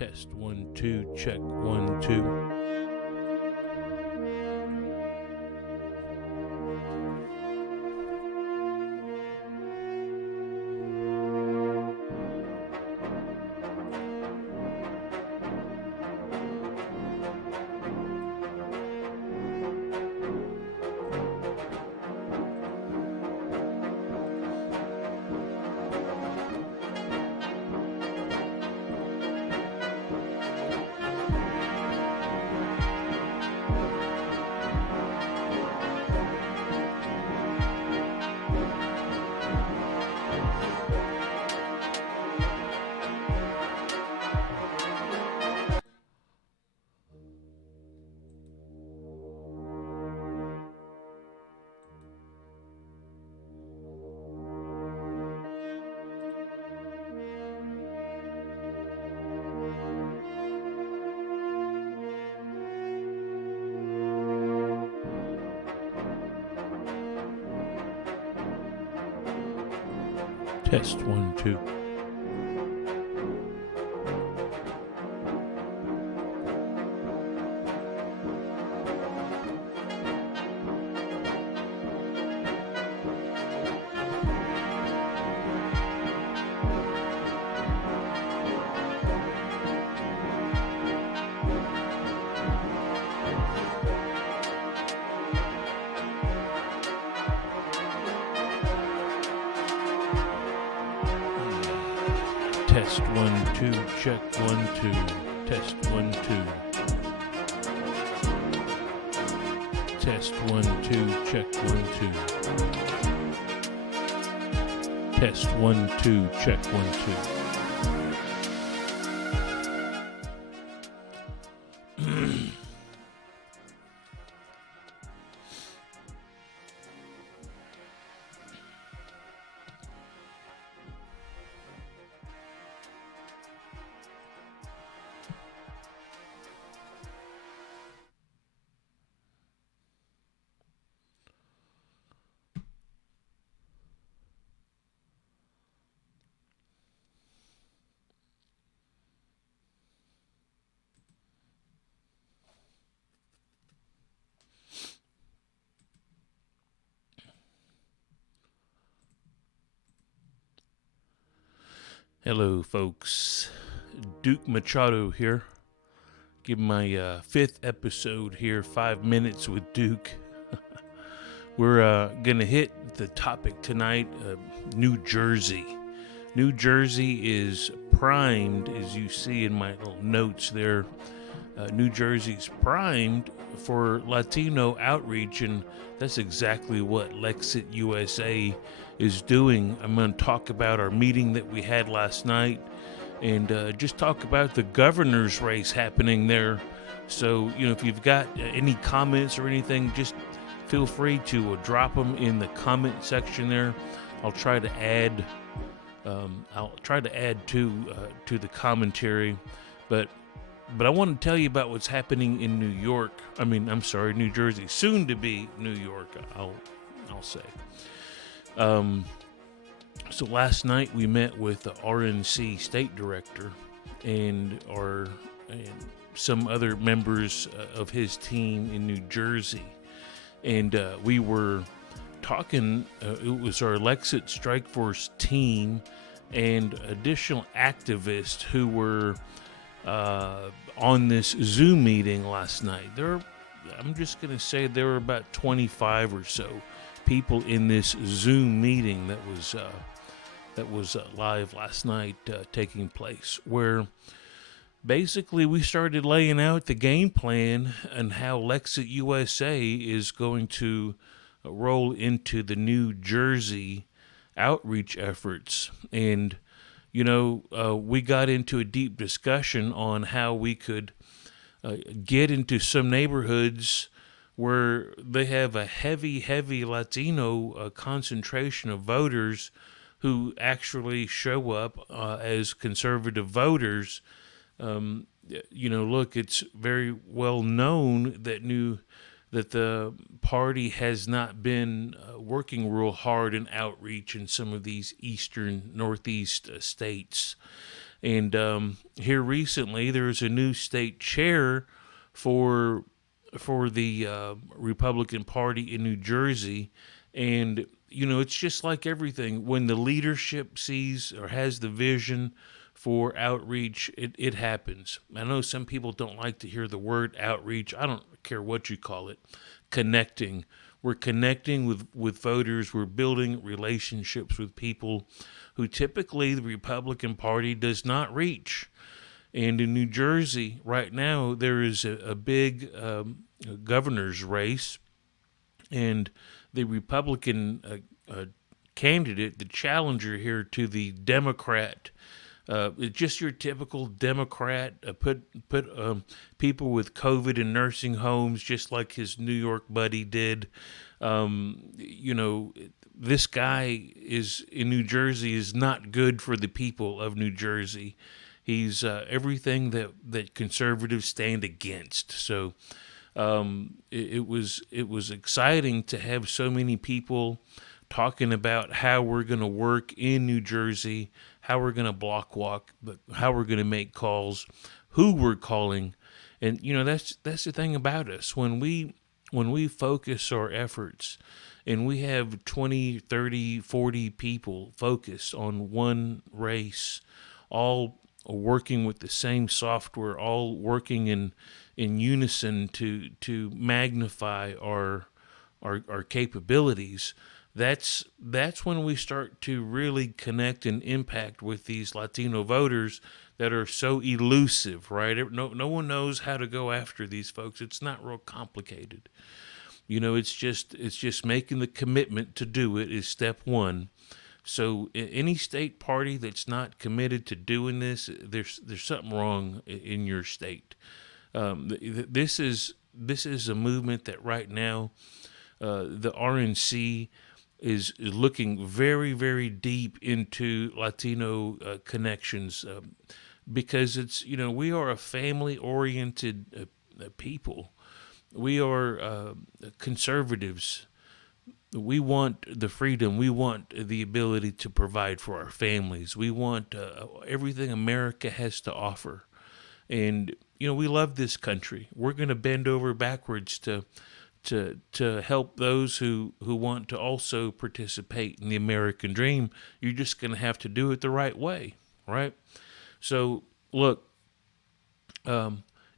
Test 1 2, check 1 2. Test 1 2. Test 1 2, check 1 2. Test 1 2. Test 1 2, check 1 2. Test 1 2, check 1 2. Hello, folks. Duke Machado here. Give my fifth episode here, 5 minutes with Duke. We're going to hit the topic tonight, New Jersey. New Jersey is primed, as you see in my little notes there. New Jersey's primed for Latino outreach, and that's exactly what Lexit USA is doing. I'm going to talk about our meeting that we had last night and just talk about the governor's race happening there. So, if you've got any comments or anything, just feel free to drop them in the comment section there. I'll try to add to the commentary, but I want to tell you about what's happening in New Jersey, soon to be New York, I'll say. So last night we met with the RNC state director and some other members of his team in New Jersey, and we were talking. It was our Lexit Strike Force team and additional activists who were on this Zoom meeting last night. I'm just going to say there were about 25 or so people in this Zoom meeting that was live last night, taking place, where basically we started laying out the game plan and how Lexit USA is going to roll into the New Jersey outreach efforts. And we got into a deep discussion on how we could get into some neighborhoods where they have a heavy Latino concentration of voters who actually show up as conservative voters. Look, it's very well known that the party has not been working real hard in outreach in some of these eastern, northeast states. And here recently, there's a new state chair for the Republican Party in New Jersey, and it's just like everything. When the leadership sees or has the vision for outreach, it happens. I know some people don't like to hear the word outreach. I don't care what you call it. Connecting. We're connecting with voters. We're building relationships with people who typically the Republican Party does not reach. And in New Jersey right now, there is a big governor's race, and the Republican candidate, the challenger here to the Democrat, just your typical Democrat, put people with COVID in nursing homes, just like his New York buddy did. You know, this guy is in New Jersey is not good for the people of New Jersey. He's everything that conservatives stand against. So it was exciting to have so many people talking about how we're going to work in New Jersey, how we're going to block walk, but how we're going to make calls, who we're calling, and that's the thing about us. When we focus our efforts, and we have 20, 30, 40 people focused on one race, all working with the same software, all working in unison to magnify our capabilities. That's when we start to really connect and impact with these Latino voters that are so elusive, right? No one knows how to go after these folks. It's not real complicated. It's just making the commitment to do it is step one. So any state party that's not committed to doing this, there's something wrong in your state. This is a movement that right now the RNC is looking very, very deep into Latino connections, because we are a family oriented people. We are conservatives. We want the freedom. We want the ability to provide for our families. We want everything America has to offer. And we love this country. We're going to bend over backwards to help those who want to also participate in the American dream. You're just going to have to do it the right way, right? So look,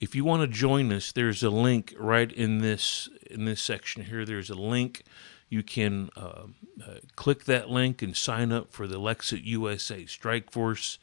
if you want to join us, there's a link right in this section here. There's a link. You can click that link and sign up for the Lexit USA Strike Force.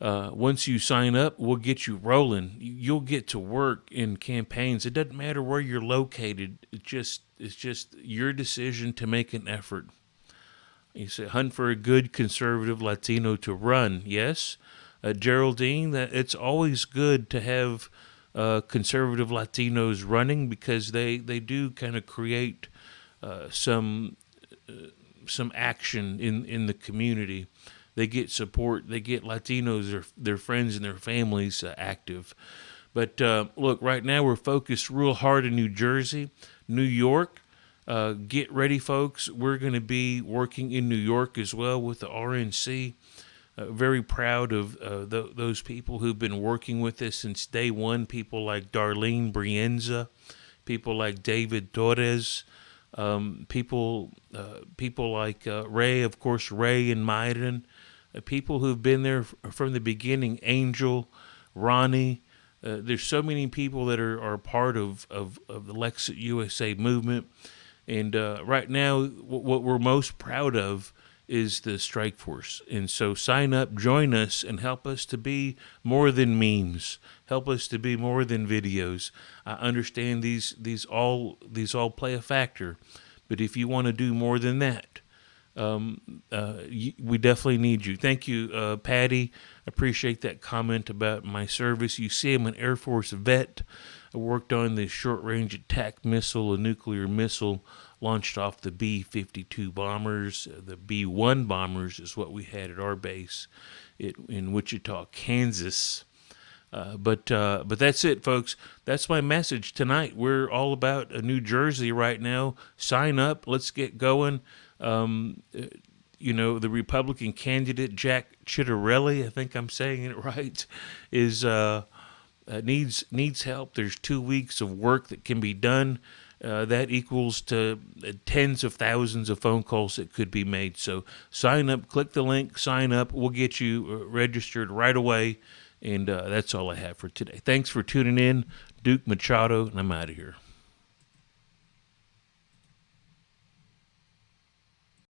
Once you sign up, we'll get you rolling. You'll get to work in campaigns. It doesn't matter where you're located. It's just your decision to make an effort. You say, hunt for a good conservative Latino to run. Yes, Geraldine, that it's always good to have conservative Latinos running, because they do kind of create some action in the community. They get support. They get Latinos, their friends and their families active. But look, right now we're focused real hard in New Jersey, New York. Get ready, folks. We're going to be working in New York as well with the RNC. Very proud of those people who've been working with us since day one. People like Darlene Brienza, people like David Torres, people like Ray, of course, Ray and Myron, people who've been there from the beginning. Angel, Ronnie. There's so many people that are part of the Lexit USA movement. And right now, what we're most proud of is the Strike Force. And so sign up, join us, and help us to be more than memes. Help us to be more than videos. I understand these all play a factor, but if you want to do more than that, we definitely need you. Thank you, Patty. Appreciate that comment about my service. You see, I'm an Air Force vet. I worked on the short-range attack missile, a nuclear missile launched off the B-52 bombers. The B-1 bombers is what we had at our base in Wichita, Kansas. But that's it, folks. That's my message tonight. We're all about New Jersey right now. Sign up. Let's get going. the Republican candidate Jack Ciattarelli, I think I'm saying it right, is needs help. There's 2 weeks of work that can be done. That equals to tens of thousands of phone calls that could be made. So sign up, click the link, sign up. We'll get you registered right away. And that's all I have for today. Thanks for tuning in. Duke Machado, and I'm out of here.